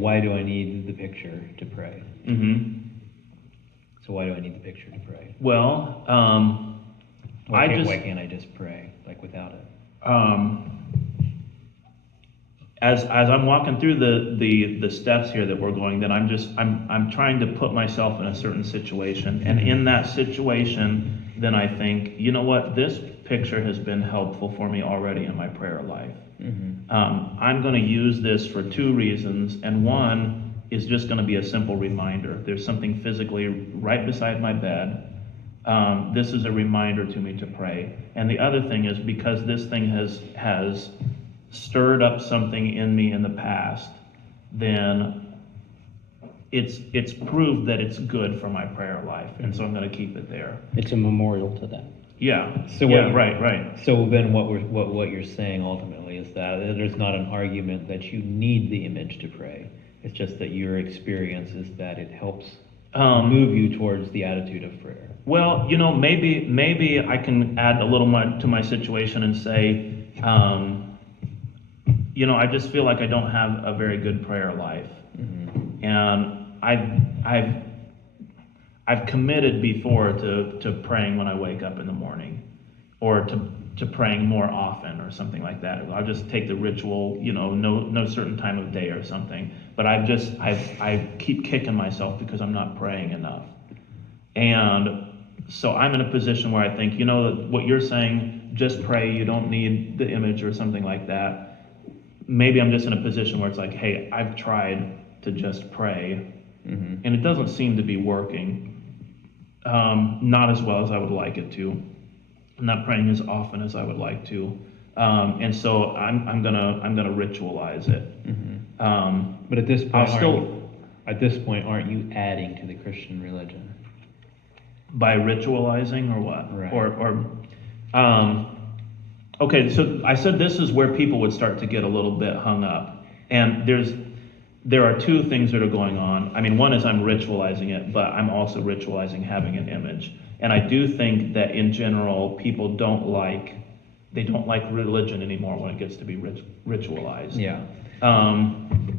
why do I need the picture to pray? Mm-hmm. So why do I need the picture to pray? Well, Why can't I just pray like without it? As I'm walking through the steps here that we're going, then I'm trying to put myself in a certain situation, and in that situation, then I think, you know what, this picture has been helpful for me already in my prayer life. Mm-hmm. I'm going to use this for two reasons, and one is just going to be a simple reminder. There's something physically right beside my bed. This is a reminder to me to pray. And the other thing is because this thing has stirred up something in me in the past, then it's proved that it's good for my prayer life, and so I'm going to keep it there. It's a memorial to that. Yeah. So Right. So then what you're saying ultimately is that there's not an argument that you need the image to pray. It's just that your experience is that it helps move you towards the attitude of prayer. Well, maybe I can add a little more to my situation and say, I just feel like I don't have a very good prayer life, Mm-hmm. and I've committed before to praying when I wake up in the morning, or to praying more often or something like that. I'll just take the ritual, no certain time of day or something. But I keep kicking myself because I'm not praying enough. And so I'm in a position where I think, what you're saying, just pray, you don't need the image or something like that. Maybe I'm just in a position where it's like, hey, I've tried to just pray, Mm-hmm. and it doesn't seem to be working. Not as well as I would like it to. I'm not praying as often as I would like to, and so I'm gonna ritualize it. Mm-hmm. But at this point, aren't you adding to the Christian religion by ritualizing, or what? Right. Okay. So I said this is where people would start to get a little bit hung up, and there are two things that are going on. I mean, one is I'm ritualizing it, but I'm also ritualizing having an image. And I do think that in general, people don't like religion anymore when it gets to be ritualized. Yeah.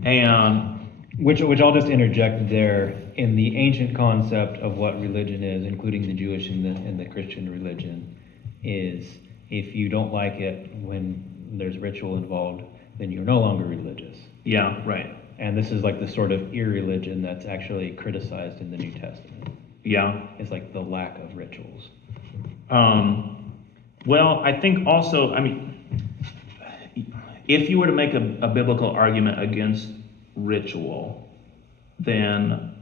And Which I'll just interject there. In the ancient concept of what religion is, including the Jewish and the Christian religion, is if you don't like it when there's ritual involved, then you're no longer religious. yeah, right. And this is like the sort of irreligion that's actually criticized in the New Testament. Yeah. It's like the lack of rituals. Well, I think also, if you were to make a biblical argument against ritual, then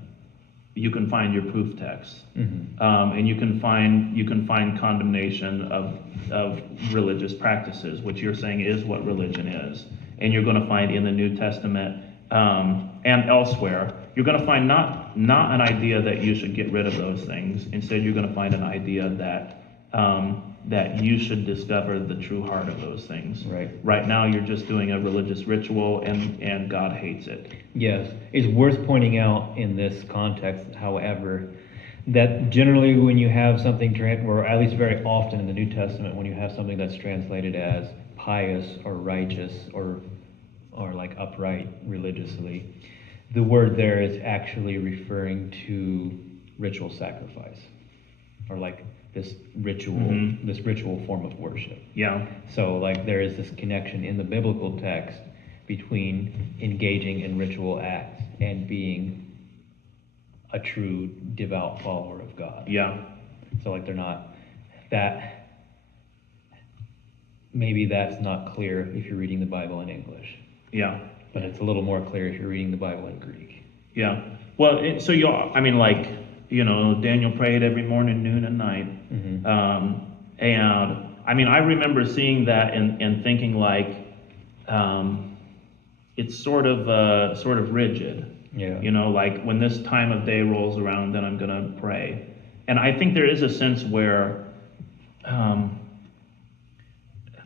you can find your proof text, Mm-hmm. and you can find condemnation of religious practices, which you're saying is what religion is, and you're going to find in the New Testament and elsewhere. You're going to find not an idea that you should get rid of those things. Instead, you're going to find an idea that you should discover the true heart of those things. Right. Right now, you're just doing a religious ritual, and God hates it. Yes. It's worth pointing out in this context, however, that generally when you have something, or at least very often in the New Testament, when you have something that's translated as pious or righteous or like upright religiously, the word there is actually referring to ritual sacrifice, or like this ritual form of worship. Yeah. So like there is this connection in the biblical text between engaging in ritual acts and being a true devout follower of God. Yeah. So like they're not that, maybe that's not clear if you're reading the Bible in English. Yeah. But it's a little more clear if you're reading the Bible in Greek. Yeah. Well, Daniel prayed every morning, noon, and night. Mm-hmm. And I remember seeing that and thinking like, it's sort of rigid. Yeah. Like when this time of day rolls around, then I'm gonna pray. And I think there is a sense where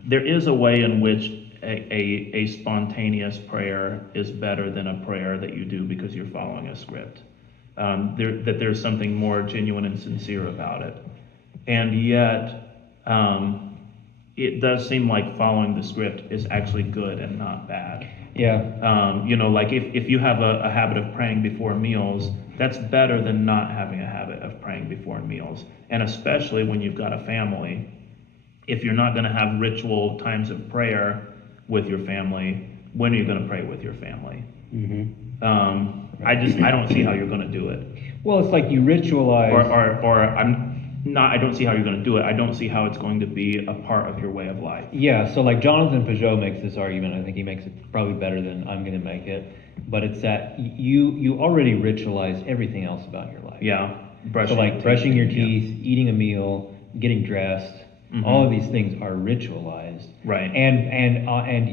there is a way in which a spontaneous prayer is better than a prayer that you do because you're following a script. That there's something more genuine and sincere about it. And yet, it does seem like following the script is actually good and not bad. Yeah. You know, like if you have a habit of praying before meals, that's better than not having a habit of praying before meals. And especially when you've got a family, if you're not going to have ritual times of prayer with your family, when are you going to pray with your family? I don't see how you're going to do it. Well, it's like you ritualize. I don't see how you're going to do it. I don't see how it's going to be a part of your way of life. Yeah, so like Jonathan Peugeot makes this argument, I think he makes it probably better than I'm gonna make it, but it's that you already ritualize everything else about your life. Yeah. So like brushing your yeah. teeth, eating a meal, getting dressed, all of these things are ritualized. Right. And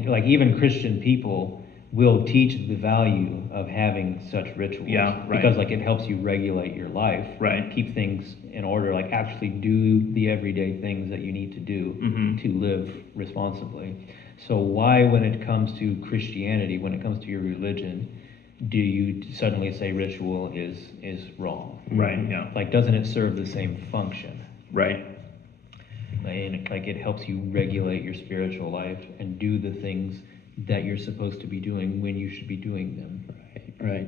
like even Christian people will teach the value of having such rituals. Yeah, right. Because like it helps you regulate your life. Right. Keep things in order, like actually do the everyday things that you need to do to live responsibly. So why, when it comes to Christianity, when it comes to your religion, do you suddenly say ritual is wrong? Right, yeah. Like, doesn't it serve the same function? Right. And like it helps you regulate your spiritual life and do the things that you're supposed to be doing when you should be doing them. Right.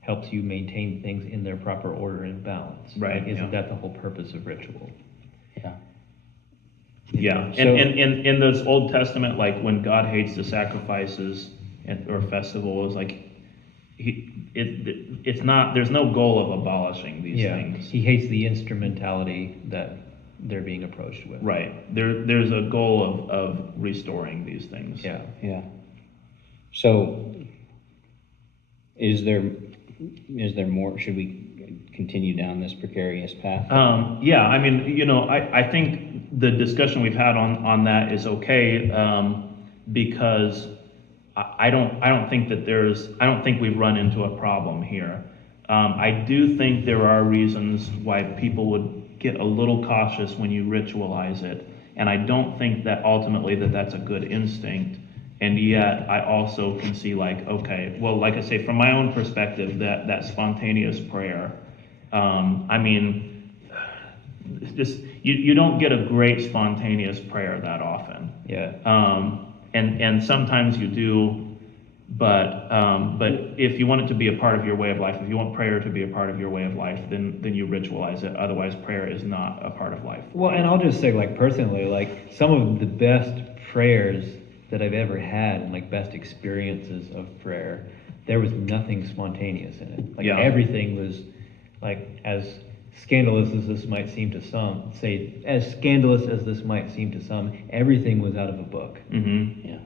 Helps you maintain things in their proper order and balance. Right, Like, isn't yeah. that the whole purpose of ritual? Yeah. Yeah, So- and in this Old Testament, like when God hates the sacrifices or festivals, like it's not, there's no goal of abolishing these Yeah, things. he hates the instrumentality that they're being approached with. Right, there's a goal of restoring these things. Yeah. Yeah. So, is there more, should we continue down this precarious path? Yeah, I mean, you know, I think the discussion we've had on that is okay, because I don't think we've run into a problem here. I do think there are reasons why people would get a little cautious when you ritualize it, and I don't think that ultimately that's a good instinct. And yet, I also can see like, okay, well, like I say, from my own perspective, that spontaneous prayer, I mean, just you don't get a great spontaneous prayer that often. Yeah. And sometimes you do, but if you want it to be a part of your way of life, if you want prayer to be a part of your way of life, then you ritualize it. Otherwise, prayer is not a part of life. Well, and I'll just say, like, personally, like, some of the best prayers that I've ever had and like best experiences of prayer, there was nothing spontaneous in it. Like, Yeah. everything was like, as scandalous as this might seem to some, everything was out of a book. Mm-hmm. Yeah.